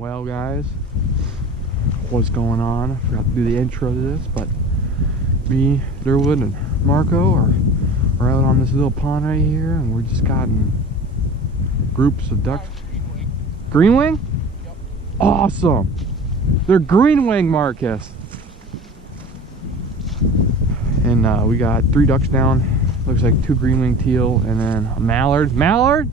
Well, guys, what's going on? I forgot to do the intro to this, but me, Durwood, and Marco are out on this little pond right here, and we're just gotten groups of ducks. Green wing? Yep. Awesome! They're green wing, Marcus. And we got 3 ducks down. Looks like 2 green wing teal, and then a mallard. Mallard?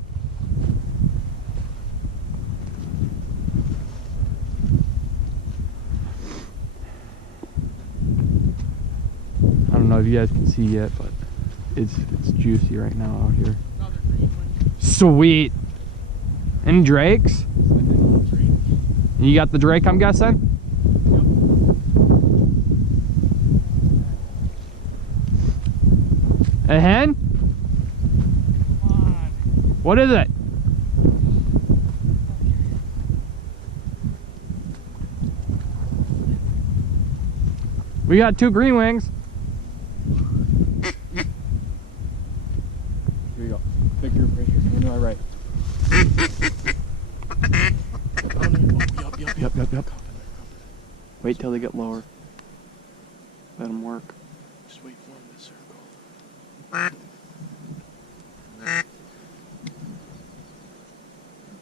I don't know if you guys can see yet, but it's juicy right now out here. Sweet. Any drakes? You got the drake, I'm guessing? A hen? Come on. What is it? We got 2 green wings. Here you go. Big group right here. Come to my right. Yep. Wait till they get lower. Let them work. Just wait for them to circle.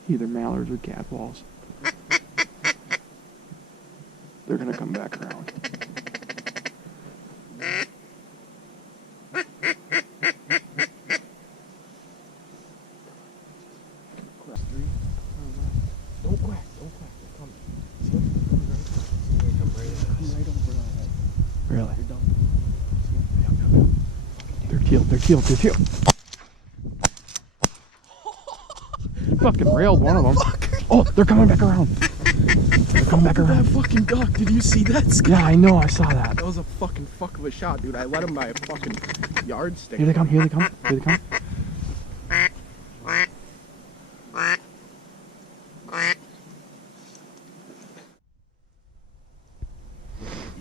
Either mallards or gadwalls. They're gonna come back around. Don't quack. They're coming. See them? They're coming right at us. Come right over our head. Really? They're done. Yep. They're teal. Fucking railed one of them. Oh, they're coming back around. That fucking duck, did you see that, Scott? Yeah, I know, I saw that. That was a fucking fuck of a shot, dude. I let him by a fucking yardstick. Here they come. You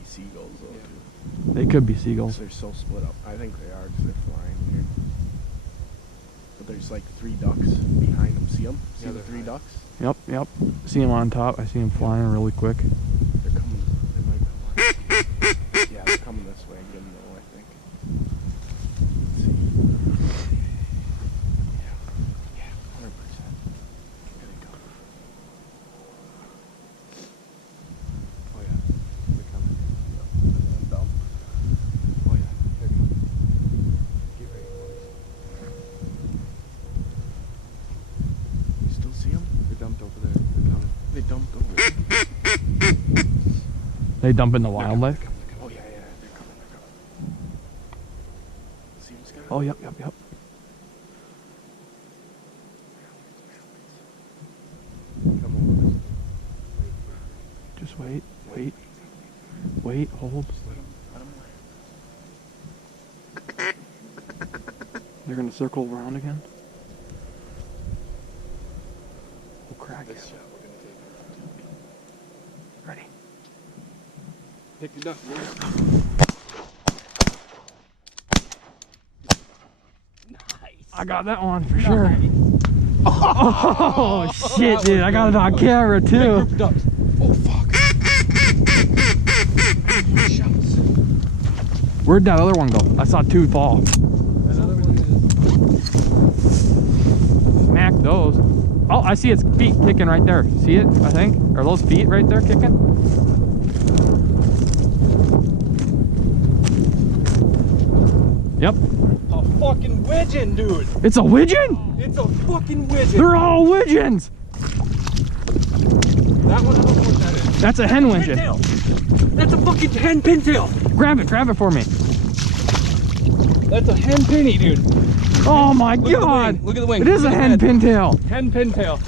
seagulls, though, dude. They could be seagulls. They're so split up. I think they are because they're flying weird. But there's like 3 ducks behind them. See them? See the 3 ducks? Yep. See them on top. I see them flying really quick. They're coming. They might come on. Yeah, they're coming this way again, though, I think. Let's see. Yeah, 100%. Here they come. Oh, yeah. They're coming. Yep. And dump. Oh, yeah. Here they come. Get ready, boys. You still see them? They're dumped over there. They're coming. They dumped over there. They dump in the wildlife? Oh, yeah, they're coming. See them, Scott? Oh, yep. Come over. Just wait, hold. Just let them They're gonna circle around again. We'll crack This it. shot we're gonna take. Ready? Pick the duck, boys. Nice. I got that one for sure. Oh shit, dude! I got it on camera too. Oh fuck. Shots. Where'd that other one go? I saw 2 fall. Another one is. Smack those. Oh, I see its feet kicking right there. See it? I think. Are those feet right there kicking? Yep. A fucking widgeon, dude. It's a widgeon? It's a fucking widgeon. They're all widgeons. That one, I don't know what that is. That's a hen widgeon. Pintail. That's a fucking hen pintail. Grab it for me. That's a hen pinny, dude. Oh my god. Look at the wing. It is a hen pintail. Hen pintail.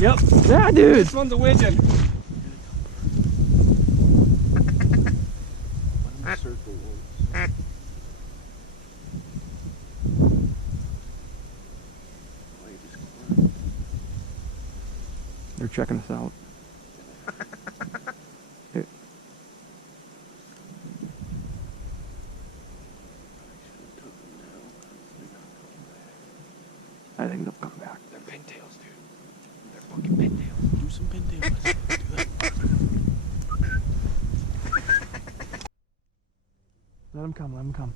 Yep. Yeah, dude. This one's a widgeon. They're checking us out. I think they'll come back. They're pintails, dude. They're fucking pintails. Do some Let him come, let him come.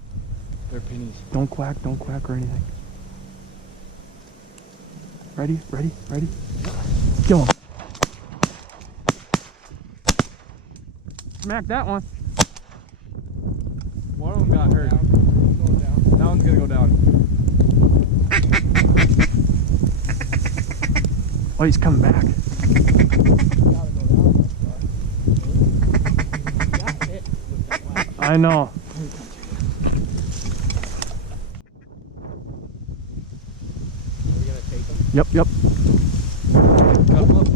They're pennies. Don't quack or anything. Ready? Kill him. Smack that one. One of them got hurt. That one's gonna go down. Oh, he's coming back. I know. Are we gonna take them? Yep. Cut them up.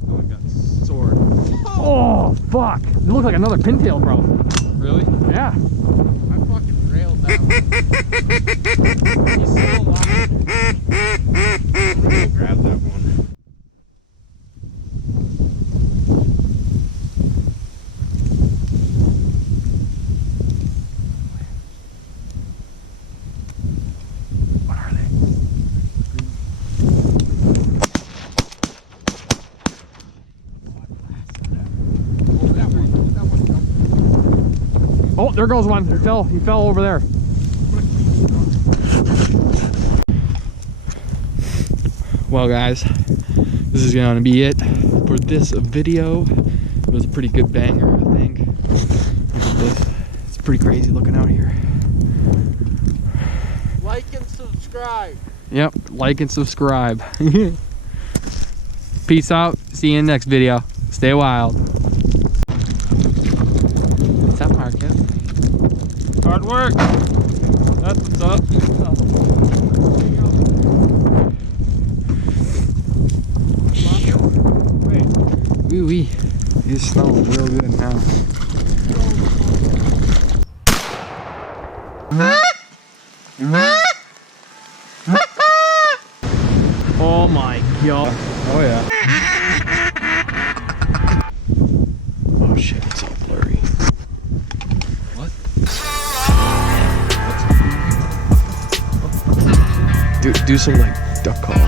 That one got sored. Oh, fuck. It looked like another pintail, bro. Really? Yeah. I fucking railed that one. He's still alive. I'm gonna go grab that one. What are they? Oh, there goes one. He fell over there. Well, guys, this is gonna be it for this video. It was a pretty good banger, I think. Look at this. It's pretty crazy looking out here. Like and subscribe. Yep, like and subscribe. Peace out. See you in the next video. Stay wild. What's up, Marcus? Hard work. That's what's up. Wee wee. He's smelling real good now. Oh my god. Oh yeah. Oh shit, it's all blurry. What? Do some like duck call.